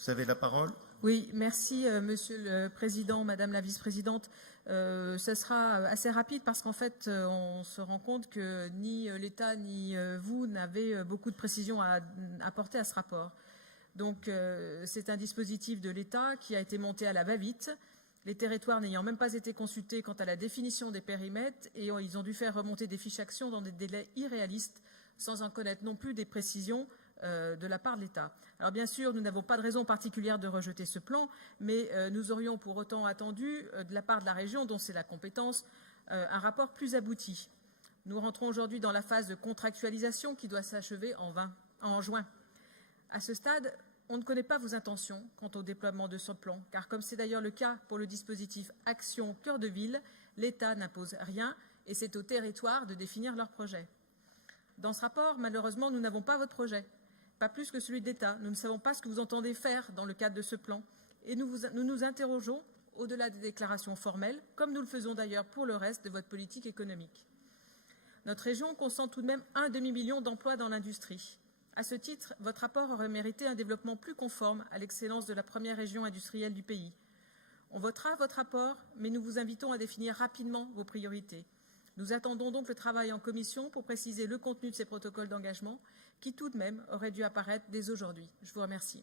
Vous avez la parole. Oui, merci Monsieur le Président, Madame la Vice-présidente. Ce sera assez rapide parce qu'en fait, on se rend compte que ni l'État ni vous n'avez beaucoup de précisions à apporter à ce rapport. Donc, c'est un dispositif de l'État qui a été monté à la va-vite, les territoires n'ayant même pas été consultés quant à la définition des périmètres et ils ont dû faire remonter des fiches actions dans des délais irréalistes sans en connaître non plus des précisions de la part de l'État. Alors bien sûr, nous n'avons pas de raison particulière de rejeter ce plan, mais nous aurions pour autant attendu de la part de la région, dont c'est la compétence, un rapport plus abouti. Nous rentrons aujourd'hui dans la phase de contractualisation qui doit s'achever en juin. À ce stade, on ne connaît pas vos intentions quant au déploiement de ce plan, car comme c'est d'ailleurs le cas pour le dispositif Action Cœur de Ville, l'État n'impose rien et c'est aux territoires de définir leur projet. Dans ce rapport, malheureusement, nous n'avons pas votre projet. Pas plus que celui de l'État. Nous ne savons pas ce que vous entendez faire dans le cadre de ce plan. Et nous nous interrogeons, au-delà des déclarations formelles, comme nous le faisons d'ailleurs pour le reste de votre politique économique. Notre région concentre tout de même un demi-million d'emplois dans l'industrie. À ce titre, votre rapport aurait mérité un développement plus conforme à l'excellence de la première région industrielle du pays. On votera votre rapport, mais nous vous invitons à définir rapidement vos priorités. Nous attendons donc le travail en commission pour préciser le contenu de ces protocoles d'engagement qui tout de même auraient dû apparaître dès aujourd'hui. Je vous remercie.